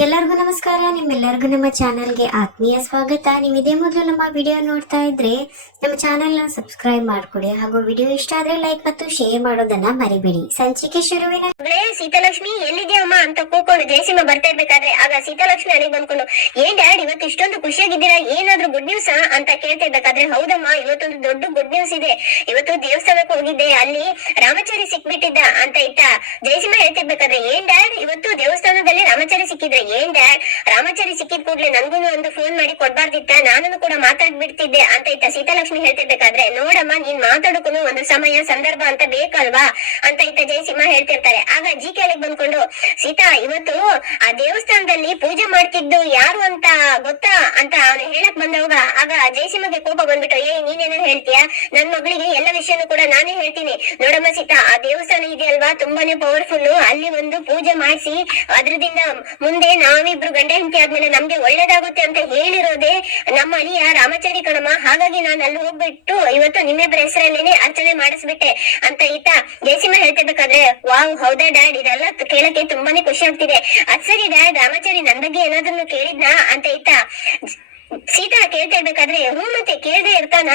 ಎಲ್ಲರಿಗೂ ನಮಸ್ಕಾರ, ನಿಮ್ಮೆಲ್ಲರಿಗೂ ನಮ್ಮ ಚಾನಲ್ಗೆ ಆತ್ಮೀಯ ಸ್ವಾಗತ. ನೀವು ಇದೇ ಮೊದಲು ನಮ್ಮ ವಿಡಿಯೋ ನೋಡ್ತಾ ಇದ್ರೆ ನಮ್ಮ ಚಾನಲ್ನ ಸಬ್ಸ್ಕ್ರೈಬ್ ಮಾಡ್ಕೊಳ್ಳಿ ಹಾಗೂ ವಿಡಿಯೋ ಇಷ್ಟ ಆದ್ರೆ ಲೈಕ್ ಮತ್ತು ಶೇರ್ ಮಾಡೋದನ್ನ ಮರಿಬೇಡಿ. ಸಂಚಿಕೆ ಶುರುವಿನ ಸೀತಾಲಕ್ಷ್ಮಿ ಎಲ್ಲಿದ್ಯಮ್ಮ ಅಂತ ಕೂಕೊಂಡು ಜಯಸಿಂಹ ಬರ್ತಾ ಇರ್ಬೇಕಾದ್ರೆ ಆಗ ಸೀತಾಲಕ್ಷ್ಮಿ ಅಲ್ಲಿಗೆ ಬಂದ್ಕೊಂಡು, ಏನ್ ಡ್ಯಾಡ್, ಇವತ್ತು ಇಷ್ಟೊಂದು ಖುಷಿಯಾಗಿದ್ದೀರಾ? ಏನಾದ್ರೂ ಗುಡ್ ನ್ಯೂಸ್ ಅಂತ ಕೇಳ್ತಾ ಇರ್ಬೇಕಾದ್ರೆ, ಹೌದಮ್ಮ, ಇವತ್ತೊಂದು ದೊಡ್ಡ ಗುಡ್ ನ್ಯೂಸ್ ಇದೆ. ಇವತ್ತು ದೇವಸ್ಥಾನಕ್ಕೆ ಹೋಗಿದ್ದೆ. ಅಲ್ಲಿ ರಾಮಚಾರಿ ಸಿಕ್ಬಿಟ್ಟಿದ್ದ ಅಂತ ಇತ್ತ ಜಯಸಿಂಹ ಹೇಳ್ತಿರ್ಬೇಕಾದ್ರೆ, ಏನ್ ಡ್ಯಾಡ್, ಇವತ್ತು ದೇವಸ್ಥಾನದಲ್ಲಿ ರಾಮಚಾರಿ ಸಿಕ್ಕಿದ್ರೆ ಏನ್ ಡ್ಯಾಡ್ ರಾಮಾಚಾರಿ ಸಿಕ್ಕಿದ ಕೂಡ್ಲೆ ನನ್ಗೂ ಒಂದು ಫೋನ್ ಮಾಡಿ ಕೊಡ್ಬಾರ್ದಿತ್ತ ನಾನು ಕೂಡ ಮಾತಾಡ್ಬಿಡ್ತಿದ್ದೆ ಅಂತ ಇತ್ತ ಸೀತಾಲಕ್ಷ್ಮಿ ಹೇಳ್ತಿರ್ಬೇಕಾದ್ರೆ, ನೋಡಮ್ಮ ನೀನ್ ಮಾತಾಡೋಕು ಒಂದು ಸಮಯ ಸಂದರ್ಭ ಅಂತ ಬೇಕಲ್ವಾ ಅಂತ ಇತ್ತ ಜಯಸಿಂಹ ಹೇಳ್ತಿರ್ತಾರೆ. ಆಗ ಜಿ ಕೆಳಗೆ ಬಂದ್ಕೊಂಡು, ಸೀತಾ ಇವತ್ತು ಆ ದೇವಸ್ಥಾನದಲ್ಲಿ ಪೂಜೆ ಮಾಡ್ತಿದ್ದು ಯಾರು ಅಂತ ಗೊತ್ತಾ ಅಂತ ಅವನು ಹೇಳಕ್ ಬಂದವಾಗ, ಆಗ ಜಯಸಿಂಹಗೆ ಕೋಪ ಬಂದ್ಬಿಟ್ಟು ಏ ನೀನೇನೋ ಹೇಳ್ತೀಯ? ನನ್ ಮಗಳಿಗೆ ಎಲ್ಲ ವಿಷಯನೂ ಕೂಡ ನಾನೇ ಹೇಳ್ತೀನಿ. ನೋಡಮ್ಮ ಸೀತಾ, ಆ ದೇವಸ್ಥಾನ ಇದೆಯಲ್ವಾ? ತುಂಬಾನೇ ಪವರ್ಫುಲ್ ಅಲ್ಲಿ ಒಂದು ಪೂಜೆ ಮಾಡಿಸಿ, ಅದ್ರದಿಂದ ಮುಂದೆ ನಾವಿಬ್ರು ಗಂಡ ಹೆಂಡತಿ ಆದ್ಮೇಲೆ ನಮ್ಗೆ ಒಳ್ಳೇದಾಗುತ್ತೆ ಅಂತ ಹೇಳಿರೋದೇ ನಮ್ಮ ಅಳಿಯ ರಾಮಚಾರಿ ಕಣಮ್ಮ. ಹಾಗಾಗಿ ನಾನು ಅಲ್ಲಿ ಹೋಗ್ಬಿಟ್ಟು ಇವತ್ತು ನಿಮ್ಮಿಬ್ಬರ ಹೆಸರಲ್ಲೇನೆ ಅರ್ಚನೆ ಮಾಡಿಸ್ಬಿಟ್ಟೆ ಅಂತ ಈತ ಜಯಸಿಂಹ ಹೇಳ್ತಿರ್ಬೇಕಾದ್ರೆ, ವಾವ್, ಹೌದಾ ಡ್ಯಾಡ್? ಇದೆಲ್ಲ ಕೇಳಕ್ಕೆ ತುಂಬಾನೇ ಖುಷಿ ಆಗ್ತಿದೆ. ಅದ್ ಸರಿ ಡ್ಯಾಡ್, ರಾಮಚಾರಿ ನನ್ ಬಗ್ಗೆ ಏನಾದ್ರೂ ಕೇಳಿದ್ನಾ? ಅಂತ ಈತ ಇರ್ಬೇಕಾದ್ರೆ ಹೂ ಮತ್ತೆ ಕೇಳದೆ ಇರ್ತಾನ.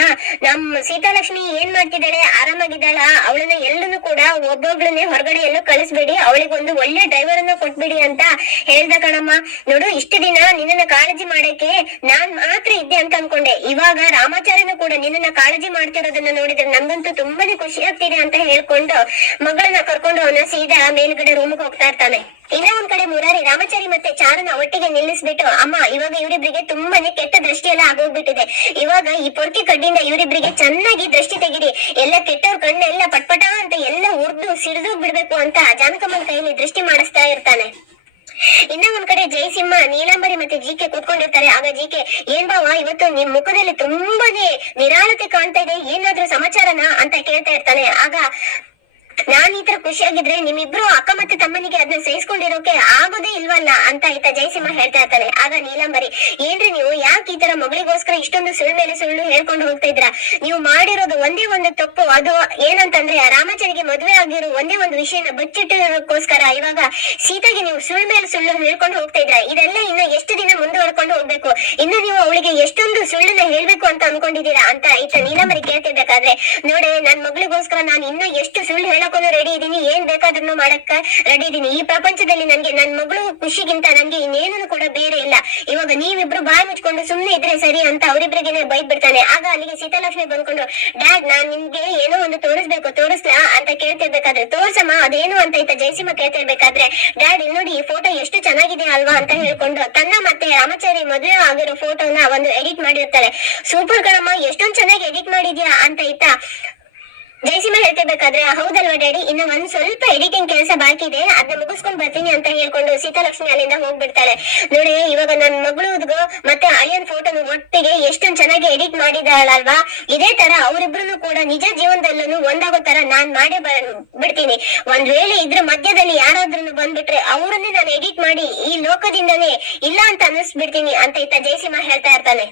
ನಮ್ ಸೀತಾಲಕ್ಷ್ಮಿ ಏನ್ ಮಾಡ್ತಿದ್ದಾಳೆ? ಆರಾಮಾಗಿದ್ದಾಳ? ಅವಳನ್ನ ಎಲ್ಲರೂ ಕೂಡ ಒಬ್ಬೊಬ್ಳನ್ನೇ ಹೊರಗಡೆ ಎಲ್ಲೂ ಕಳಿಸ್ಬೇಡಿ. ಅವಳಿಗೆ ಒಂದು ಒಳ್ಳೆ ಡ್ರೈವರ್ ಅನ್ನ ಕೊಟ್ಬಿಡಿ ಅಂತ ಹೇಳ್ದ ಕಣಮ್ಮ. ನೋಡು, ಇಷ್ಟು ದಿನ ನಿನ್ನನ್ನ ಕಾಳಜಿ ಮಾಡಕ್ಕೆ ನಾನ್ ಮಾತ್ರ ಇದ್ದೆ ಅಂತ ಅನ್ಕೊಂಡೆ. ಇವಾಗ ರಾಮಾಚಾರ್ಯನು ಕೂಡ ನಿನ್ನನ್ನ ಕಾಳಜಿ ಮಾಡ್ತಿರೋದನ್ನ ನೋಡಿದ್ರೆ ನಮ್ಗಂತೂ ತುಂಬಾನೇ ಖುಷಿ ಆಗ್ತಿದೆ ಅಂತ ಹೇಳ್ಕೊಂಡು ಮಗಳನ್ನ ಕರ್ಕೊಂಡು ಅವನ ಸೀದಾ ಮೇಲ್ಗಡೆ ರೂಮ್ಗೆ ಹೋಗ್ತಾ ಇರ್ತಾನೆ. ಇನ್ನ ಒಂದ್ ಕಡೆ ಮುರಾರಿ ರಾಮಚಾರಿ ಮತ್ತೆ ಚಾರನ ಒಟ್ಟಿಗೆ ನಿಲ್ಲಿಸ್ಬಿಟ್ಟು, ಅಮ್ಮ, ಇವಾಗ ಇವರಿಬ್ರಿಗೆ ತುಂಬಾನೇ ಕೆಟ್ಟ ದೃಷ್ಟಿ ಎಲ್ಲ ಆಗೋಗ್ಬಿಟ್ಟಿದೆ. ಇವಾಗ ಈ ಪೊರ್ಕಿ ಕಡ್ಡಿಯಿಂದ ಇವರಿಬ್ರಿಗೆ ಚೆನ್ನಾಗಿ ದೃಷ್ಟಿ ತೆಗಿರಿ. ಎಲ್ಲ ಕೆಟ್ಟವ್ರ ಕಣ್ಣೆಲ್ಲ ಪಟ್ಪಟ ಅಂತ ಎಲ್ಲ ಉರ್ದು ಸಿಡಿದು ಬಿಡ್ಬೇಕು ಅಂತ ಜಾನಕಮ್ಮನ ಕೈಯಲ್ಲಿ ದೃಷ್ಟಿ ಮಾಡಿಸ್ತಾ ಇರ್ತಾನೆ. ಇನ್ನ ಒಂದ್ ಕಡೆ ಜಯಸಿಂಹ, ನೀಲಾಂಬರಿ ಮತ್ತೆ ಜಿಕೆ ಕೂತ್ಕೊಂಡಿರ್ತಾರೆ. ಆಗ ಜಿಕೆ ಏನ್ ಬಾವ ಇವತ್ತು ನಿಮ್ ಮುಖದಲ್ಲಿ ತುಂಬಾನೇ ನಿರಾಳತೆ ಕಾಣ್ತಾ ಇದೆ, ಏನಾದ್ರೂ ಸಮಾಚಾರನಾ? ಅಂತ ಕೇಳ್ತಾ ಇರ್ತಾನೆ. ಆಗ ನಾನ್ ಈ ತರ ಖುಷಿಯಾಗಿದ್ರೆ ನಿಮ್ಮಿಬ್ರು ಅಕ್ಕ ಮತ್ತೆ ತಮ್ಮನಿಗೆ ಅದನ್ನ ಸಹಿಸ್ಕೊಂಡಿರೋಕೆ ಆಗೋದೇ ಇಲ್ವಲ್ಲ ಅಂತ ಆಯ್ತಾ ಜಯಸಿಂಹ ಹೇಳ್ತಾ ಇರ್ತಾನೆ ಆಗ ನೀಲಂಬರಿ, ಏನ್ರಿ ನೀವು ಯಾಕೆ ಈ ತರ ಮಗಳಿಗೋಸ್ಕರ ಇಷ್ಟೊಂದು ಸುಳ್ಳು ಮೇಲೆ ಸುಳ್ಳು ಹೇಳ್ಕೊಂಡು ಹೋಗ್ತಾ ಇದ್ರ ನೀವು ಮಾಡಿರೋದು ಒಂದೇ ಒಂದು ತಪ್ಪು. ಅದು ಏನಂತಂದ್ರೆ ರಾಮಚಂದ್ರಿಗೆ ಮದುವೆ ಆಗಿರೋ ಒಂದೇ ಒಂದು ವಿಷಯನ ಬಚ್ಚಿಟ್ಟಿರೋದಕ್ಕೋಸ್ಕರ ಇವಾಗ ಸೀತಾಗೆ ನೀವು ಸುಳ್ಳು ಮೇಲೆ ಸುಳ್ಳು ಹೇಳ್ಕೊಂಡು ಹೋಗ್ತಾ ಇದ್ರ ಇದೆಲ್ಲ ಇನ್ನ ಎಷ್ಟು ದಿನ ಮುಂದುವರ್ಕೊಂಡು ಹೋಗ್ಬೇಕು? ಇನ್ನು ನೀವು ಅವಳಿಗೆ ಎಷ್ಟೊಂದು ಸುಳ್ಳನ್ನ ಹೇಳ್ಬೇಕು ಅಂತ ಅನ್ಕೊಂಡಿದ್ದೀರಾ ಅಂತ ಈತ ನೀಲಾಂಬರಿ ಕೇಳ್ತಿರ್ಬೇಕಾದ್ರೆ, ನೋಡಿ, ನನ್ ಮಗಳಿಗೋಸ್ಕರ ನಾನು ಇನ್ನ ಎಷ್ಟು ಸುಳ್ಳು ಹೇಳಕ್ಕೂ ರೆಡಿ ಇದೀನಿ. ಏನ್ ಬೇಕಾದ್ರೂ ಮಾಡಕ್ಕ ರೆಡಿ ಇದೀನಿ. ಈ ಪ್ರಪಂಚದಲ್ಲಿ ನನ್ಗೆ ನನ್ ಮಗಳು ಖುಷಿಗಿಂತ ನನ್ಗೆ ಇನ್ನೇನು ಕೂಡ ಬೇರೆ ಇಲ್ಲ. ಇವಾಗ ನೀವಿಬ್ರು ಬಾಯಿ ಮುಚ್ಕೊಂಡು ಸುಮ್ನೆ ಇದ್ರೆ ಸರಿ ಅಂತ ಅವರಿಬ್ರಿಗೆ ಬೈದ್ ಬಿಡ್ತಾನೆ ಆಗ ಅಲ್ಲಿಗೆ ಸೀತಾಲಕ್ಷ್ಮಿ ಬಂದ್ಕೊಂಡು ಡ್ಯಾಡ್, ನಾನ್ ನಿಮ್ಗೆ ಏನೋ ಒಂದು ತೋರಿಸ್ಬೇಕು, ತೋರಿಸ್ಲಾ? ಅಂತ ಕೇಳ್ತಿರ್ಬೇಕಾದ್ರೆ, ತೋರ್ಸಮ್ಮ, ಅದೇನು ಅಂತ ಇತ್ತ ಜಯಸಿಮ್ಮ ಕೇಳ್ತಿರ್ಬೇಕಾದ್ರೆ, ಡ್ಯಾಡ್ ಇಲ್ಲಿ ನೋಡಿ ಈ ಫೋಟೋ ಎಷ್ಟು ಚೆನ್ನಾಗಿದೆ ಅಲ್ವಾ? ಅಂತ ಹೇಳ್ಕೊಂಡು ತನ್ನ ಮತ್ತೆ ರಾಮಚಾರಿ ಮದುವೆ ಆಗಿರೋ ಫೋಟೋನ ಒಂದು ಎಡಿಟ್ ಮಾಡಿರ್ತಾಳೆ. ಸೂಪರ್ ಕಣಮ್ಮ, ಎಷ್ಟೊಂದ್ ಚೆನ್ನಾಗಿ ಎಡಿಟ್ ಮಾಡಿದ್ಯಾ? ಅಂತ ಇತ್ತ ಜಯಸಿಂಹ ಹೇಳ್ತಿರ್ಬೇಕಾದ್ರೆ ಹೌದಲ್ವಾ ಡ್ಯಾಡಿ? ಇನ್ನು ಒಂದ್ ಸ್ವಲ್ಪ ಎಡಿಟಿಂಗ್ ಕೆಲಸ ಬಾಕಿ ಇದೆ. ಅದನ್ನ ಮುಗಿಸ್ಕೊಂಡ್ ಬರ್ತೀನಿ ಅಂತ ಹೇಳ್ಕೊಂಡು ಸೀತಾಲಕ್ಷ್ಮಿ ಅಲ್ಲಿಂದ ಹೋಗ್ಬಿಡ್ತಾಳೆ. ನೋಡಿ, ಇವಾಗ ನನ್ ಮಗಳದು ಮತ್ತೆ ಅಯ್ಯನ್ ಫೋಟೋನು ಒಟ್ಟಿಗೆ ಎಷ್ಟೊಂದ್ ಚೆನ್ನಾಗಿ ಎಡಿಟ್ ಮಾಡಿದಾಳಲ್ವಾ? ಇದೇ ತರ ಅವರಿಬ್ರು ಕೂಡ ನಿಜ ಜೀವನದಲ್ಲೂ ಒಂದಾಗೋ ತರ ನಾನ್ ಮಾಡೇ ಬಿಡ್ತೀನಿ. ಒಂದ್ ವೇಳೆ ಇದ್ರ ಮಧ್ಯದಲ್ಲಿ ಯಾರಾದ್ರೂ ಬಂದ್ಬಿಟ್ರೆ ಅವರನ್ನೇ ನಾನು ಎಡಿಟ್ ಮಾಡಿ ಈ ಲೋಕದಿಂದನೇ ಇಲ್ಲ ಅಂತ ಅನ್ನಿಸ್ಬಿಡ್ತೀನಿ ಅಂತ ಇತ್ತ ಜಯಸಿಂಹ ಹೇಳ್ತಾ ಇರ್ತಾನೆ.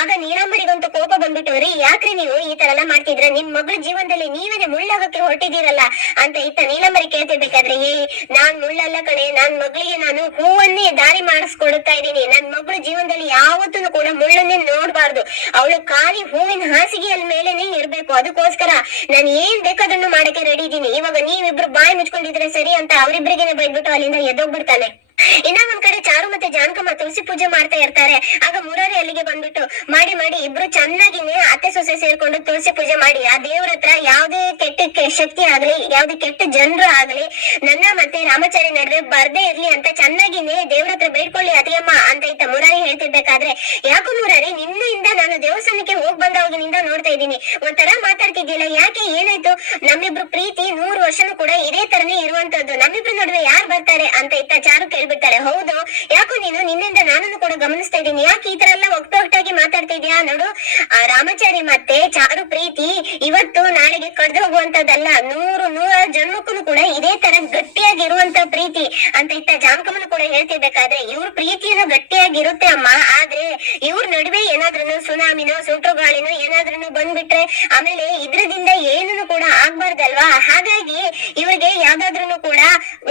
ಆಗ ನೀರಾಂಬರಿಗಂತೂ ಕೋಪ ಬಂದ್ಬಿಟ್ಟು ರೀ ಯಾಕ್ರಿ ನೀವು ಈ ತರ ಎಲ್ಲ ಮಾಡ್ತಿದ್ರ? ನಿಮ್ ಮಗಳ ಜೀವನದಲ್ಲಿ ನೀವೇನೆ ಮುಳ್ಳಾಗಕ್ಕೆ ಹೊರಟಿದ್ದೀರಲ್ಲ ಅಂತ ಇತ್ತ ನೀಲಂಬರಿ ಕೇಳ್ತಿರ್ಬೇಕಾದ್ರೆ, ಏ, ನಾನ್ ಮುಳ್ಳಲ್ಲ ಕಣೆ, ನಾನ್ ಮಗಳಿಗೆ ನಾನು ಹೂವನ್ನೇ ದಾರಿ ಮಾಡಿಸ್ಕೊಡುತ್ತಾ ಇದ್ದೀನಿ. ನನ್ ಮಗಳು ಜೀವನದಲ್ಲಿ ಯಾವತ್ತೂ ಕೂಡ ಮುಳ್ಳನ್ನೇ ನೋಡ್ಬಾರ್ದು. ಅವಳು ಖಾಲಿ ಹೂವಿನ ಹಾಸಿಗೆ ಅಲ್ಲಿ ಮೇಲೆನೆ ಇರ್ಬೇಕು. ಅದಕ್ಕೋಸ್ಕರ ನಾನು ಏನ್ ಬೇಕಾದನ್ನು ಮಾಡಕ್ಕೆ ರೆಡಿ ಇದ್ದೀನಿ. ಇವಾಗ ನೀವಿಬ್ರು ಬಾಯಿ ಮುಚ್ಕೊಂಡಿದ್ರೆ ಸರಿ ಅಂತ ಅವರಿಬ್ರಿಗೆ ಬೈದ್ಬಿಟ್ಟು ಅಲ್ಲಿಂದ ಎದ್ದೋಗ್ಬಿಡ್ತಾನೆ. ಇನ್ನ ಒಂದ್ ಕಡೆ ಚಾರು ಮತ್ತೆ ಜಾನಕಮ್ಮ ತುಳಸಿ ಪೂಜೆ ಮಾಡ್ತಾ ಇರ್ತಾರೆ. ಆಗ ಮುರಾರಿ ಅಲ್ಲಿಗೆ ಬಂದ್ಬಿಟ್ಟು, ಮಾಡಿ ಮಾಡಿ, ಇಬ್ರು ಚೆನ್ನಾಗಿನೇ ಅತ್ತೆ, ಸೊಸೆ ಸೇರ್ಕೊಂಡು ತುಳಸಿ ಪೂಜೆ ಮಾಡಿ. ಆ ದೇವ್ರ ಹತ್ರ ಯಾವ್ದೇ ಕೆಟ್ಟ ಶಕ್ತಿ ಆಗ್ಲಿ, ಯಾವ್ದೇ ಕೆಟ್ಟ ಜನರು ಆಗ್ಲಿ, ನನ್ನ ಮತ್ತೆ ರಾಮಚಾರಿ ನಡುವೆ ಬರ್ದೇ ಇರ್ಲಿ ಅಂತ ಚೆನ್ನಾಗಿನೇ ದೇವ್ರ ಹತ್ರ ಬೇಡ್ಕೊಳ್ಳಿ ಅದೇಯಮ್ಮ ಅಂತ ಇತ್ತ ಮುರಾರಿ ಹೇಳ್ತಿರ್ಬೇಕಾದ್ರೆ, ಯಾಕೋ ಮುರಾರಿ, ನಿನ್ನೆಯಿಂದ ನಾನು ದೇವಸ್ಥಾನಕ್ಕೆ ಹೋಗ್ ಬಂದವಾಗಿನಿಂದ ನೋಡ್ತಾ ಇದ್ದೀನಿ. ಒಂಥರ ಮಾತಾಡ್ತಿದ್ದಿಲ್ಲ ಯಾಕೆ ಏನಾಯ್ತು? ನಮ್ಮಿಬ್ರು ಪ್ರೀತಿ ನೂರು ವರ್ಷನೂ ಕೂಡ ಇದೇ ತರನೇ ಇರುವಂತದ್ದು. ನಮ್ಮಿಬ್ರು ನಡುವೆ ಯಾರು ಬರ್ತಾರೆ? ಅಂತ ಇತ್ತ ಚಾರು ಕೇಳ್ಬಿಡ್ತಾರೆ ಹೌದು. ಯಾಕೋ ನೀನು ನಿನ್ನಿಂದ ನಾನನ್ನು ಕೂಡ ಗಮನಿಸ್ತಾ ಇದ್ದೀನಿ. ಯಾಕೆ ಈ ತರ ಎಲ್ಲ ಒಟ್ಟೊಟ್ಟಾಗಿ ಮಾತಾಡ್ತಾ ಇದೀಯಾ ನೋಡು. ಆ, ರಾಮಚಾರಿ ಮತ್ತೆ ಚಾರು ಪ್ರೀತಿ ಇವತ್ತು ನಾಳೆಗೆ ಕಡ್ದು ಹೋಗುವಂತದ್ದಲ್ಲ ನೂರು, ನೂರ ಜನ್ಮಕ್ಕೂ ಕೂಡ ಇದೇ ತರ ಗಟ್ಟಿಯಾಗಿರುವಂತ ಪ್ರೀತಿ ಅಂತ ಇತ್ತ ಜಾನಕಮ್ಮನ ಕೂಡ ಹೇಳ್ತಿರ್ಬೇಕಾದ್ರೆ ಇವ್ರ ಪ್ರೀತಿಯನ್ನು ಗಟ್ಟಿಯಾಗಿರುತ್ತೆ ಅಮ್ಮ. ಆದ್ರೆ ಇವ್ರ ನಡುವೆ ಏನಾದ್ರೂ ಸುನಾಮಿನೋ ಸುಂಟು ಗಾಳಿನೋ ಏನಾದ್ರೂ ಬಂದ್ಬಿಟ್ರೆ ಆಮೇಲೆ ಇದ್ರದಿಂದ ಏನೂ ಕೂಡ ಆಗ್ಬಾರ್ದಲ್ವಾ? ಹಾಗಾಗಿ ಇವ್ರಿಗೆ ಯಾವ್ದಾದ್ರು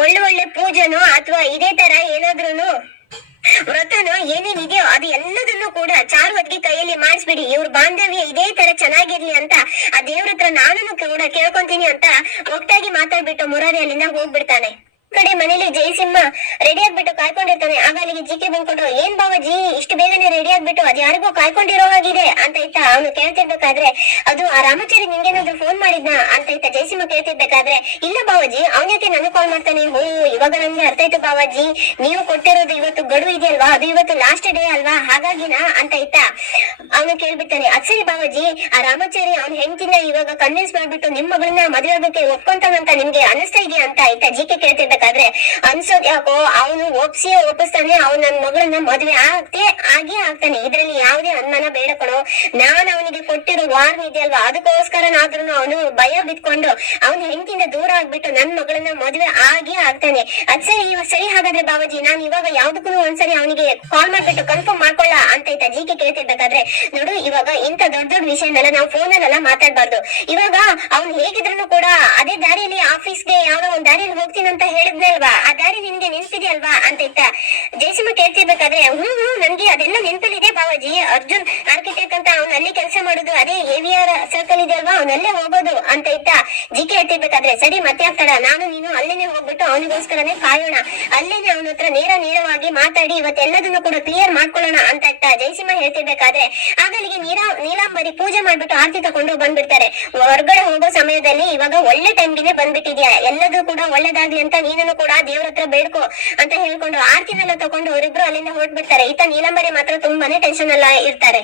ಒಳ್ಳೆ ಒಳ್ಳೆ ಪೂಜೆನೋ ಅಥವಾ ಇದೇ ತರ ಏನಾದ್ರೂ ವ್ರತನೋ ಏನೇನಿದೆಯೋ ಅದು ಎಲ್ಲದನ್ನು ಕೂಡ ಚಾರು ಹೊತ್ತಿಗೆ ಕೈಯಲ್ಲಿ ಮಾಡಿಸ್ಬಿಡಿ. ಇವ್ರ ಬಾಂಧವ್ಯ ಇದೇ ತರ ಚೆನ್ನಾಗಿರ್ಲಿ ಅಂತ ಆ ದೇವ್ರ ಹತ್ರ ನಾನು ಕೂಡ ಕೇಳ್ಕೊಂತೀನಿ ಅಂತ ಒಟ್ಟಾಗಿ ಮಾತಾಡ್ಬಿಟ್ಟು ಮುರಾರಿ ಅಲ್ಲಿಂದ ಹೋಗ್ಬಿಡ್ತಾನೆ. ಕಡೆ ಮನೇಲಿ ಜಯಸಿಂಹ ರೆಡಿ ಆಗ್ಬಿಟ್ಟು ಕಾಯ್ಕೊಂಡಿರ್ತಾನೆ. ಆಗ ಅಲ್ಲಿಗೆ ಜಿಕೆ ಬಂದ್ಕೊಂಡು ಏನ್ ಬಾವಾಜಿ ಇಷ್ಟು ಬೇಗನೆ ರೆಡಿ ಆಗ್ಬಿಟ್ಟು ಅದ್ ಯಾರಿಗೂ ಕಾಯ್ಕೊಂಡಿರೋ ಹಾಗಿದೆ? ಅಂತ ಇತ್ತ ಅವನು ಕೇಳ್ತಿರ್ಬೇಕಾದ್ರೆ, ಅದು ಆ ರಾಮಚಾರಿ ನಿಂಗೇನಾದ್ರು ಫೋನ್ ಮಾಡಿದ್ನ? ಅಂತ ಇತ್ತ ಜಯಸಿಂಹ ಕೇಳ್ತಿರ್ಬೇಕಾದ್ರೆ, ಇಲ್ಲ ಬಾವಾಜಿ ಯಾಕೆ ನನಗೆ ಕಾಲ್ ಮಾಡ್ತಾನೆ? ಹೋ, ಇವಾಗ ನನ್ಗೆ ಅರ್ಥ ಆಯ್ತು ಬಾವಾಜಿ ನೀವು ಕೊಟ್ಟಿರೋದು ಇವತ್ತು ಗಡುವು ಇದೆಯಲ್ವಾ? ಅದು ಇವತ್ತು ಲಾಸ್ಟ್ ಡೇ ಅಲ್ವಾ? ಹಾಗಾಗಿನಾ? ಅಂತ ಇತ್ತ ಅವನು ಕೇಳ್ಬಿಡ್ತಾನೆ, ಅದ್ ಬಾವಾಜಿ ಆ ರಾಮಚಾರಿ ಅವ್ನ ಹೆಂಡತಿನ ಇವಾಗ ಕನ್ವಿನ್ಸ್ ಮಾಡ್ಬಿಟ್ಟು ನಿಮ್ ಮಗಳನ್ನ ಮದುವೆ ಆಗಕ್ಕೆ ಒಪ್ಕೊಂತಾನಂತ ನಿಮ್ಗೆ ಅನಿಸ್ತಾ ಇದೆಯಾ? ಅಂತ ಆಯ್ತಾ ಜಿಕೆ ಕೇಳ್ತಿರ್ಬೇಕಾದ್ರೆ ಅನ್ಸೋದ್ ಯಾಕೋ, ಅವನು ಒಪ್ಸಿ ಒಪ್ಪಿಸ್ತಾನೆ, ಅವ್ನು ನನ್ ಮಗಳನ್ನ ಮದುವೆ ಆಗ್ತೇ ಆಗಿ ಆಗ್ತಾನೆ. ಇದ್ರಲ್ಲಿ ಯಾವುದೇ ಅನುಮಾನ ಬೇಡ ಕಣೋ. ನಾನ್ ಅವನಿಗೆ ಕೊಟ್ಟಿರೋ ವಾರ್ನ್ ಇದೆಯಲ್ವಾ ಅದಕ್ಕೋಸ್ಕರನಾದ್ರೂ ಅವನು ಭಯ ಬಿತ್ಕೊಂಡು ಅವನ ಹೆಂಡತಿಯಿಂದ ದೂರ ಆಗ್ಬಿಟ್ಟು ನನ್ ಮಗಳನ್ನ ಮದುವೆ ಆಗಿ ಆಗ್ತಾನೆ. ಅದ್ ಸರಿ ಇವಾಗ ಸರಿ ಹಾಗಾದ್ರೆ ಬಾಬಾಜಿ, ನಾನ್ ಇವಾಗ ಯಾವ್ದಕ್ಕೂ ಒಂದ್ಸರಿ ಅವನಿಗೆ ಕಾಲ್ ಮಾಡ್ಬಿಟ್ಟು ಕನ್ಫರ್ಮ್ ಮಾಡ್ಕೊಳ್ಳ ಅಂತ ಇತ್ತ ಜಿಕೆ ಕೇಳ್ತಿರ್ಬೇಕಾದ್ರೆ, ನೋಡು, ಇವಾಗ ಇಂತ ದೊಡ್ಡ ದೊಡ್ಡ ವಿಷಯನೆಲ್ಲ ನಾವು ಫೋನ್ ಮಾತಾಡ್ಬಾರ್ದು. ಇವಾಗ ಅವ್ನು ಹೇಗಿದ್ರು ಕೂಡ ಅದೇ ದಾರಿಯಲ್ಲಿ ಆಫೀಸ್ಗೆ ಯಾವ್ದೋ ಒಂದ್ ದಾರಿಯಲ್ಲಿ ಹೋಗ್ತೀನಿ ಅಂತ ಹೇಳಿದ್ನಲ್ವಾ ಆ ದಾರಿ ನಿನ್ಗೆ ನೆನ್ಪಿದೆಯಲ್ವಾ ಅಂತ ಇತ್ತ? ಜಯಸಿಂಹ ಕೇಳ್ತಿರ್ಬೇಕಾದ್ರೆ ಹ್ಮ್ ಹ್ಮ್, ನನ್ಗೆ ಅದೆಲ್ಲ ನೆನ್ಪಲ್ಲಿದೆ ಬಾವಾಜಿ. ಅರ್ಜುನ್ ಆರ್ಕಿಟೆಕ್ಟ್ ಅಂತ ಅವ್ನ್ ಅಲ್ಲಿ ಕೆಲಸ ಮಾಡೋದು, ಅದೇ ಎವಿಆರ್ ಸರ್ಕಲ್ ಇದೆ ಅಲ್ವಾ ಅವನಲ್ಲೇ ಹೋಗೋದು ಅಂತ ಇತ್ತ? ಜಿ ಕೆ ಹೇಳ್ತಿರ್ಬೇಕಾದ್ರೆ ಸರಿ, ಮತ್ತೆ ಆಗ್ತಾಡ ನಾನು, ನೀನು ಅಲ್ಲೇನೆ ಹೋಗ್ಬಿಟ್ಟು ಅವನಿಗೋಸ್ಕರನೇ ಕಾಯೋಣ. ಅಲ್ಲೇನೆ ಅವನ ಹತ್ರ ನೇರ ನೇರವಾಗಿ ಮಾತಾಡಿ, ಇವತ್ತೆಲ್ಲದನ್ನು ಕೂಡ ಕ್ಲಿಯರ್ ಮಾಡ್ಕೊಳ್ಳೋಣ ಅಂತ ಇತ್ತ? ಜಯಸಿಂಹ ಹೇಳ್ತಿರ್ಬೇಕಾದ್ರೆ ಆಗ ಅಲ್ಲಿಗೆ ನೀರಾ, ನೀಲಾಂಬರಿ ಪೂಜೆ ಮಾಡ್ಬಿಟ್ಟು ಆರ್ತಿ ತಕೊಂಡು ಬಂದ್ಬಿಡ್ತಾರೆ. ಹೊರಗಡೆ ಹೋಗೋ ಸಮಯದಲ್ಲಿ ಇವಾಗ ಒಳ್ಳೆ ಟೈಮ್ಗೆ ಬಂದ್ಬಿಟ್ಟಿದ್ಯಾ? ಎಲ್ಲದೂ ಕೂಡ ಒಳ್ಳೇದಾಗ್ಲಿ ಅಂತ ನೀನು ಕೂಡ ದೇವ್ರ ಹತ್ರ ಬೇಡ್ಕೋ ಅಂತ ಹೇಳ್ಕೊಂಡು ಆರ್ತಿನೆಲ್ಲ ತಕೊಂಡು ಅವರಿಬ್ರು ಅಲ್ಲಿಂದ ಹೊರಟ್ಬಿಡ್ತಾರೆ. ಈತ ನೀಲಂಬರಿ ಮಾತ್ರ ತುಂಬಾನೇ ಟೆನ್ಷನ್ ಅಲ್ಲ ಇರ್ತಾರೆ.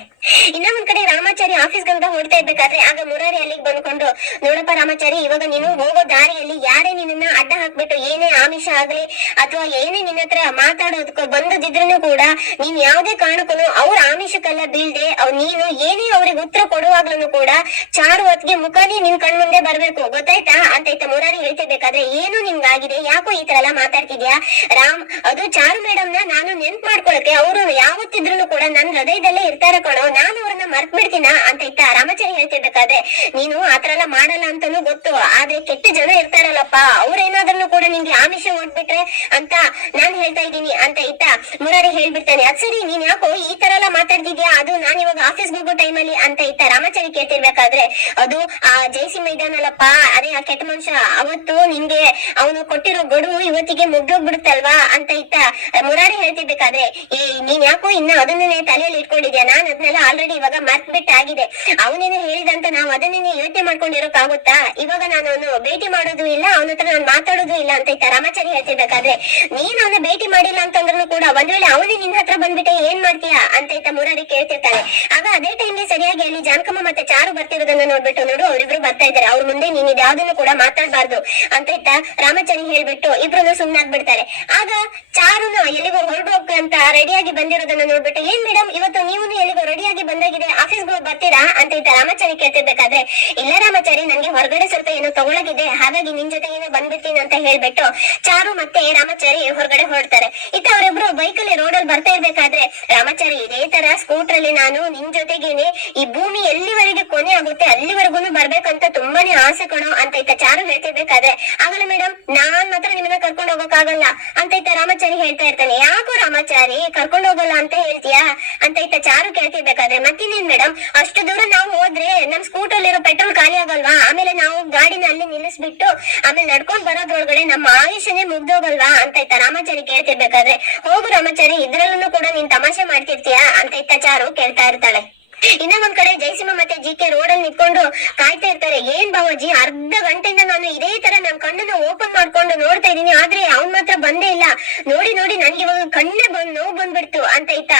ಇನ್ನ ಒಂದ್ ಕಡೆ ರಾಮಾಚಾರಿ ಆಫೀಸ್ ಗಂತ ಹೊಡ್ತಾ ಇರ್ಬೇಕಾದ್ರೆ ಆಗ ಮುರಾರಿ ಅಲ್ಲಿಗೆ ಬಂದ್ಕೊಂಡು, ನೋಡಪ್ಪ ರಾಮಾಚಾರಿ, ಇವಾಗ ನೀನು ಹೋಗೋ ದಾರಿಯಲ್ಲಿ ಯಾರೇ ನಿನ್ನ ಅಡ್ಡ ಹಾಕ್ಬಿಟ್ಟು ಏನೇ ಆಮಿಷ ಆಗ್ಲಿ ಅಥವಾ ಏನೇ ನಿನ್ನ ಹತ್ರ ಮಾತಾಡೋದಕ್ಕೂ ಬಂದದಿದ್ರು ಕೂಡ ನೀನ್ ಯಾವ್ದೇ ಕಾರಣಕ್ಕೂ ಅವ್ರ ಆಮಿಷಕ್ಕೆಲ್ಲ ಬೀಳ್ದೆ, ಅವ್ ನೀನು ಏನೇ ಅವ್ರಿಗೆ ಉತ್ತರ ಕೊಡುವಾಗ್ಲೂ ಕೂಡ ಚಾರು ಹೊತ್ತಿಗೆ ಮುಖಾನೇ ನಿನ್ ಕಣ್ ಮುಂದೆ ಬರ್ಬೇಕು. ಗೊತ್ತಾಯ್ತಾ? ಅಂತ ಇತ್ತ ಮುರಾರಿ ಹೇಳ್ತಿರ್ಬೇಕಾದ್ರೆ ಏನು ನಿಮ್ಗಾಗಿದೆ ಯಾಕೋ ಈ ತರ ಎಲ್ಲ ಮಾತಾಡ್ತಿದ್ಯಾ? ರಾಮ್, ಅದು ಚಾರು ಮೇಡಮ್ ನಾನು ನೆನ್ಪ್ ಮಾಡ್ಕೊಳಕ್ಕೆ, ಅವರು ಯಾವತ್ತಿದ್ರು ಕೂಡ ನನ್ ಹೃದಯದಲ್ಲೇ ಇರ್ತಾರೆ ಕಣೋ ನಾನು ಅವ್ರನ್ನ ಮರ್ತ್ ಬಿಡ್ತೀನ ಅಂತ ಇತ್ತ ರಾಮಾಚಾರಿ ಹೇಳ್ತಿರ್ಬೇಕಾದ್ರೆ ನೀನು ಆತರ ಎಲ್ಲ ಮಾಡಲ್ಲ ಅಂತಾನು ಗೊತ್ತು. ಆದ್ರೆ ಕೆಟ್ಟ ಜನ ಇರ್ತಾರಲ್ಲಪ್ಪ ಅವ್ರೇನಾದ್ರೂ ಕೂಡ ನಿನ್ಗೆ ಆಮಿಷ ಓಡ್ಬಿಟ್ರೆ ಅಂತ ನಾನ್ ಹೇಳ್ತಾ ಇದ್ದೀನಿ ಅಂತ ಇತ್ತ ಮುರಾರಿ ಹೇಳ್ಬಿಡ್ತಾನೆ. ಅದ್ ಸರಿ, ನೀನ್ ಯಾಕೋ ಈ ತರ ಎಲ್ಲ ಮಾತಾಡ್ತಿದ್ಯಾ? ಅದು ನಾನ್ ಇವಾಗ ಆಫೀಸ್ ಹೋಗೋ ಟೈಮ್ ಅಲ್ಲಿ ಅಂತ ಇತ್ತ ರಾಮಾಚಾರಿ ಕೇಳ್ತಿರ್ಬೇಕಾದ್ರೆ, ಅದು ಆ ಜೈಸಿ ಮೈದಾನಲ್ಲಪ್ಪ, ಅದೇ ಆ ಕೆಟ್ಟ ಮನುಷ್ಯ, ಅವತ್ತು ನಿಂಗೆ ಅವನು ಕೊಟ್ಟಿರೋ ಗಡುವು ಇವತ್ತಿಗೆ ಮುಗ್ದೋಗ್ಬಿಡುತ್ತಲ್ವಾ ಅಂತ ಇತ್ತ ಮುರಾರಿ ಹೇಳ್ತಿರ್ಬೇಕಾದ್ರೆ, ಏ, ನೀನ್ ಯಾಕೋ ಇನ್ನ ಅದನ್ನೇ ತಲೆಯಲ್ಲಿ ಇಟ್ಕೊಂಡಿದ್ಯಾ? ನಾನ್ ಅದನ್ನೆಲ್ಲ ಆಲ್ರೆಡಿ ಇವಾಗ ಮರ್ತ್ ಬಿಟ್ಟಾಗಿದೆ ಅವನೇನು ಹೇಳಿದಂತ ನಾವು ಅದನ್ನೇ ಯೋಚನೆ ಮಾಡ್ಕೊಂಡಿರೋಕಾಗುತ್ತಾ ಇವಾಗ ನಾನು ಅವನು ಭೇಟಿ ಮಾಡೋದು ಇಲ್ಲ, ಅವನ ಹತ್ರ ನಾನು ಮಾತಾಡೋದು ಇಲ್ಲ ಅಂತ ಇತ್ತ ರಾಮಾಚಾರಿ ಹೇಳ್ತಿರ್ಬೇಕಾದ್ರೆ, ನೀನ್ ಅವನ ಭೇಟಿ ಮಾಡಿಲ್ಲ ಅಂತಂದ್ರೂ ಕೂಡ ಒಂದ್ ವೇಳೆ ಅವನೇ ನಿನ್ ಹತ್ರ ಬಂದ್ಬಿಟ್ಟೆ ಏನ್ ಮಾಡ್ತೀಯಾ ಅಂತ ಇತ್ತ ಮುರಾರಿ ಕೇಳ್ತಿರ್ತಾನೆ ಆಗ ಅದೇ ಟೈಮ್ಗೆ ಸರಿಯಾಗಿ ಅಲ್ಲಿ ಜಾನಕಮ್ಮ ಮತ್ತೆ ಚಾರು ಬರ್ತಿರೋದನ್ನ ನೋಡ್ಬಿಟ್ಟು ನೋಡು, ಅವರಿಬ್ರು ಬರ್ತಾ ಇದ್ದಾರೆ. ಅವ್ರ ಮುಂದೆ ನೀನ್ ಇದ್ಯಾವ್ದನ್ನು ಕೂಡ ಮಾತಾಡ್ಬಾರ್ದು ಅಂತ ಇತ್ತ ರಾಮಾಚಾರಿ ಹೇಳ್ಬಿಟ್ಟು ಇಬ್ರು ಸುಮ್ನಾಗ್ಬಿಡ್ತಾರೆ ಆಗ ಚಾರುನು ಎಲ್ಲಿಗೋ ಹೊರಡೋಕ್ ಅಂತ ರೆಡಿಯಾಗಿ ಬಂದಿರೋದನ್ನ ನೋಡ್ಬಿಟ್ಟು, ಏನ್ ಮೇಡಮ್ ಇವತ್ತು ನೀವು ಎಲ್ಲಿಗೋ ರೆಡಿಯಾಗಿ ಬಂದಾಗಿದೆ. ಆಫೀಸ್ಗೆ ಹೋಗಿ ಬರ್ತೀರಾ ಅಂತ ಇತ್ತ ರಾಮಾಚಾರಿ ಕೇಳ್ತಿರ್ಬೇಕಾದ್ರೆ, ಇಲ್ಲ ರಾಮಾಚಾರಿ ನನ್ಗೆ ಹೊರಗಡೆ ಸ್ವಲ್ಪ ಏನೋ ತಗೊಳಗಿದೆ, ಹಾಗಾಗಿ ನಿನ್ ಏನೋ ಬಂದ್ಬಿಡ್ತೀನಿ ಅಂತ ಹೇಳ್ಬಿಟ್ಟು ಚಾರು ಮತ್ತೆ ರಾಮಾಚಾರಿ ಹೊರಗಡೆ ಹೊರಡ್ತಾರೆ. ಇತ್ತ ಅವರಿಬ್ರು ಬೈಕಲ್ಲಿ ಅಲ್ಲಿ ಬರ್ತಾ ಇರ್ಬೇಕಾದ್ರೆ, ರಾಮಾಚಾರಿ, ಇದೇ ತರ ಸ್ಕೂಟರ್ ಅಲ್ಲಿ ನಾನು ನಿನ್ ಜೊತೆಗೇನೆ ಈ ಭೂಮಿ ಎಲ್ಲಿವರೆಗೆ ಕೊನೆ ಆಗುತ್ತೆ, ಅಲ್ಲಿವರೆಗೂ ಬರ್ಬೇಕಂತ ತುಂಬಾನೇ ಆಸೆ ಕಣೋ ಅಂತ ಇತ್ತ ಚಾರು ಹೇಳ್ತಿರ್ಬೇಕಾದ್ರೆ, ಆಗಲ್ಲ ಮೇಡಮ್ ನಾನ್ ಮಾತ್ರ ನಿಮ್ಮನ್ನ ಕರ್ಕೊಂಡು ಹೋಗಕ್ಕಾಗಲ್ಲ ಅಂತ ಇತ್ತ ರಾಮಾಚಾರಿ ಹೇಳ್ತಾ ಇರ್ತಾನೆ. ಯಾಕೋ ರಾಮಾಚಾರಿ ಕರ್ಕೊಂಡು ಹೋಗಲ್ಲ ಅಂತ ಹೇಳ್ತೀಯಾ? ಅಂತ ಇತ್ತ ಚಾರು ಕೇಳ್ತಿರ್ಬೇಕಾದ್ರೆ ಮತ್ತಿನ್ನೇನ್ ಮೇಡಮ್ ಅಷ್ಟು ದೂರ ನಾವು ಹೋದ್ರೆ ನಮ್ ಸ್ಕೂಟರ್ ಅಲ್ಲಿರೋ ಪೆಟ್ರೋಲ್ ಖಾಲಿ ಆಗಲ್ವಾ? ಆಮೇಲೆ ನಾವು ಗಾಡಿನ ಅಲ್ಲಿ ನಿಲ್ಲಿಸ್ಬಿಟ್ಟು, ಆಮೇಲೆ ನಡ್ಕೊಂಡ್ ಬರೋದ್ರೊಳಗಡೆ ನಮ್ಮ ಆಯುಷನೇ ಮುಗ್ದೋಗಲ್ವಾ? ಅಂತ ಇತ್ತ ರಾಮಾಚಾರಿ ಕೇಳ್ತಿರ್ಬೇಕಾದ್ರೆ, ಹೋಗು ರಾಮಾಚಾರಿ ಇದ್ರಲ್ಲೂ ಕೂಡ ನೀನ್ ತಮಾಷೆ ಮಾಡ್ತಿರ್ತೀಯಾ? ಅಂತ ಇತ್ತ ಚಾರು ಕೇಳ್ತಾ ಇರ್ತಾಳೆ. ಇನ್ನ ಒಂದ್ ಕಡೆ ಜಯಸಿಂಹ ಮತ್ತೆ ಜಿ ಕೆ ರೋಡ್ ಅಲ್ಲಿ ನಿಂತ್ಕೊಂಡು ಕಾಯ್ತಾ ಇರ್ತಾರೆ. ಏನ್ ಬಾವಾಜಿ? ಅರ್ಧ ಗಂಟೆಯಿಂದ ನಾನು ಇದೇ ತರ ನನ್ ಕಣ್ಣನ್ನ ಓಪನ್ ಮಾಡ್ಕೊಂಡು ನೋಡ್ತಾ ಇದೀನಿ ಆದ್ರೆ ಅವ್ನ್ ಮಾತ್ರ ಬಂದೇ ಇಲ್ಲ. ನೋಡಿ ನೋಡಿ ನನ್ಗೆ ಇವಾಗ ಕಣ್ಣೆ ಬಂದ್, ನೋವು ಬಂದ್ಬಿಡ್ತು ಅಂತ ಇತ್ತ?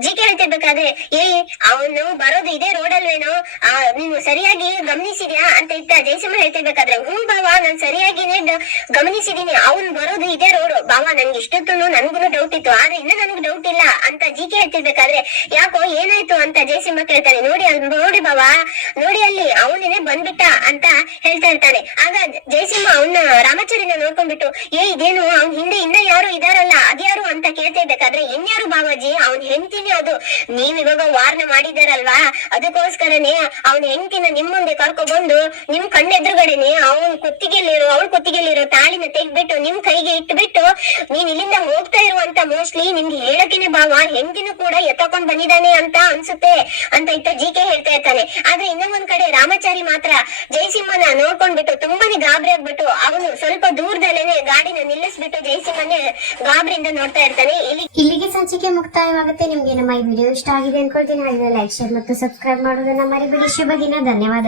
ಜಿ ಕೆ ಹೇಳ್ತಿರ್ಬೇಕಾದ್ರೆ, ಏ, ಅವನು ಬರೋದು ಇದೇ ರೋಡ್ ಅಲ್ವೇನೋ? ಆ, ನೀನು ಸರಿಯಾಗಿ ಗಮನಿಸಿದ್ಯಾ? ಅಂತ ಇತ್ತ? ಜಯಸಿಂಹ ಹೇಳ್ತಿರ್ಬೇಕಾದ್ರೆ, ಹ್ಞೂ ಬಾವಾ, ನಾನ್ ಸರಿಯಾಗಿನೇ ಡ- ಗಮನಿಸಿದೀನಿ. ಅವ್ನ್ ಬರೋದು ಇದೇ ರೋಡ್ ಬಾವ ನನ್ಗೆ ಇಷ್ಟೊತ್ತು ನನ್ಗೂ ಡೌಟ್ ಇತ್ತು. ಆದ್ರೆ ಇನ್ನೂ ನನಗೆ ಡೌಟ್ ಇಲ್ಲ ಅಂತ ಜಿ ಕೆ ಹೇಳ್ತಿರ್ಬೇಕಾದ್ರೆ, ಯಾಕೋ ಏನಾಯ್ತು ಅಂತ ಜಯಸಿಂಹ ಕೇಳ್ತಾನೆ ನೋಡಿ ಅಲ್ಲಿ ನೋಡಿ ಬಾವ ನೋಡಿ ಅಲ್ಲಿ ಅವನೇನೆ ಬಂದ್ಬಿಟ್ಟ ಅಂತ ಹೇಳ್ತಾ ಇರ್ತಾನೆ ಆಗ ಜಯಸಿಂಹ ಅವನ್ನ ರಾಮಚರಿನ ನೋಡ್ಕೊಂಡ್ಬಿಟ್ಟು, ಏ, ಇದೇನು? ಅವ್ನ ಹಿಂದೆ ಇನ್ನ ಯಾರು ಇದಾರಲ್ಲ ಇರ್ಬೇಕಾದ್ರೆ ಇನ್ಯಾರು ಬಾಬಾಜಿ? ಅವ್ನ್ ಹೆಂಡತಿನೇ ಅದು. ನೀವ್ ಇವಾಗ ವಾರ್ನ ಮಾಡಿದಾರಲ್ವಾ ಅದಕ್ಕೋಸ್ಕರನೇ ಅವ್ನ ಹೆಂಡತಿನ ನಿಮ್ ಮುಂದೆ ಕರ್ಕೊ ಬಂದು ನಿಮ್ ಕಣ್ಣೆದುರುಗಡೆನೆ ಅವನ್ ಕುತ್ತಿಗೆಲ್ಲಿರೋ ಅವಳ ಕುತ್ತಿಗೆಲ್ಲಿರೋ ತಾಳಿನ ತೆಗ್ದ್ಬಿಟ್ಟು ನಿಮ್ ಕೈಗೆ ಇಟ್ಬಿಟ್ಟು ನೀನ್ ಇಲ್ಲಿಂದ ಹೋಗ್ತಾ ಇರುವಂತ ಮೋಸ್ಟ್ಲಿ ನಿಮ್ಗೆ ಹೇಳಕಿನ ಬಾವ ಹೆಂಡಿನೂ ಕೂಡ ಎತ್ತಕೊಂಡ್ ಬಂದಿದ್ದಾನೆ ಅಂತ ಅನ್ಸುತ್ತೆ ಅಂತ ಇತ್ತ ಜಿಕೆ ಹೇಳ್ತಾ ಇರ್ತಾನೆ. ಆದ್ರೆ ಇನ್ನೊಂದ್ ಕಡೆ ರಾಮಚಾರಿ ಮಾತ್ರ ಜಯಸಿಂಹನ ನೋಡ್ಕೊಂಡ್ಬಿಟ್ಟು ತುಂಬಾನೇ ಗಾಬರಿ ಆಗ್ಬಿಟ್ಟು ಅವನು ಸ್ವಲ್ಪ ದೂರದಲ್ಲೇನೆ ಗಾಡಿನ ನಿಲ್ಲಿಸ್ಬಿಟ್ಟು ಜಯಸಿಂಹನೇ ಗಾಬರಿಯಿಂದ ನೋಡ್ತಾ ಇರ್ತಾನೆ. ಇಲ್ಲಿ ಇಲ್ಲಿಗೆ ಸಂಚಿಕೆ ಮುಕ್ತಾಯವಾಗುತ್ತೆ. ನಿಮ್ಗೆ ನಮ್ಮ ಈ ವಿಡಿಯೋ ಇಷ್ಟ ಆಗಿದೆ ಅನ್ಕೊಳ್ತೀನಿ. ಹಾಗೆ ಲೈಕ್ ಶೇರ್ ಮತ್ತು ಸಬ್ಸ್ಕ್ರೈಬ್ ಮಾಡೋದನ್ನ ಮರಿಬೇಡಿ. ಶುಭ ದಿನ. ಧನ್ಯವಾದ